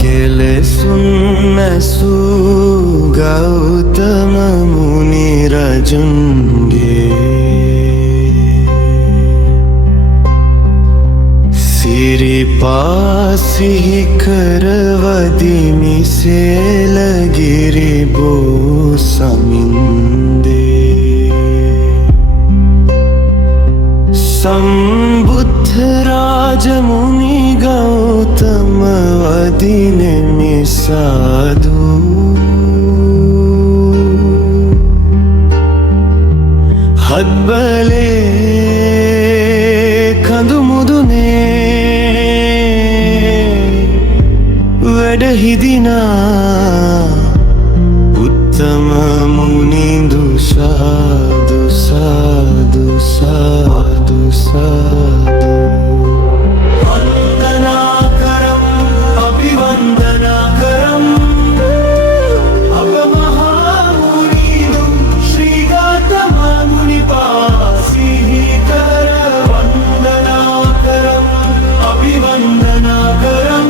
කෙලෙසුන්නසු ගෞතම මුනි රජුන්ගේ සිරිපා සිහි කරවදිමි සේලගිරි බෝසමින්දේ සම්බුද්ධ රාජමුනි ගෞතම වදිනෙමි සාදු හත්බලේ කඳු මුදුනේ වැඩහිදිනා උත්තම මුනිඳු සාදු සාදු සාදු සාදු වන්දනා කරම් අභිවන්දනා කරම් අප මහා මුනිඳු ශ්‍රී ගෞතම මුනි පාසිහි කර වන්දනා කරම් අභිවන්දනා කරම්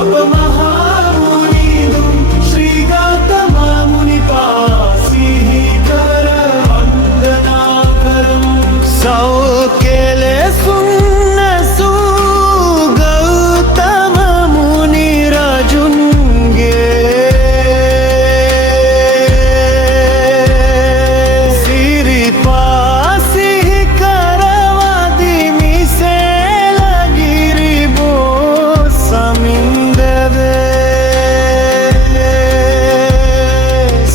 අප මහා මුනිඳු ශ්‍රී ගෞතම මුනි පාසිහි කර වන්දනා කරම් සෞ කෙලෙසුන්නසු ගෞතම මුනි රජුන්ගේ සිරිපා සිහි කරවදිමි සේලගිරි බෝසමින්දවේ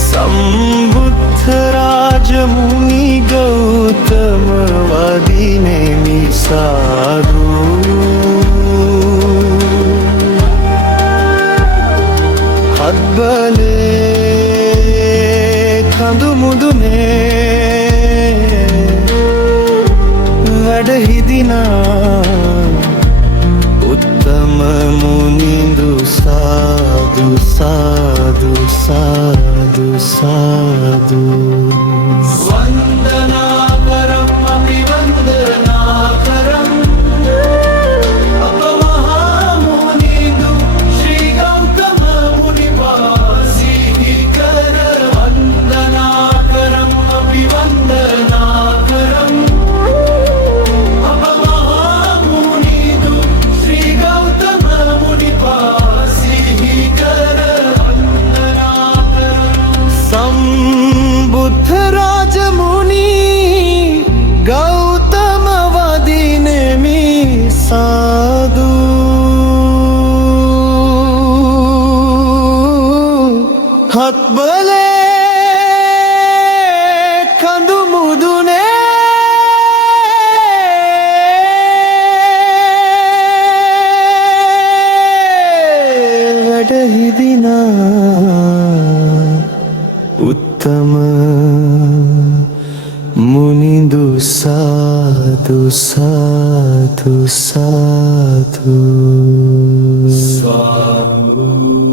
සම්බුද්ධ රාජමුනි ගෞතම වදිනෙමි සාදු හත්බලේ කඳු මුදුනේ වැඩහිදිනා උත්තම මුනිඳු සාදු සාදු සාදු සාදු වන්දනා කරම් අභිවන්දනා කරම් අප මහා මුනිඳු ශ්‍රී ගෞතම මුනි පාසිහි කර වන්දනා කරම් අභිවන්දනා කරම් අප මහා මුනිඳු ශ්‍රී ගෞතම මුනි පාසිහි කර වන්දනා කරම් සම්බුද්ධ රාජමුනි ගෞතම වදිනෙමි සාදු හත්බලේ කඳු මුදුනේ වැඩහිදිනා උත්තම මුනිඳු සාදු සාදු සාදු සාදු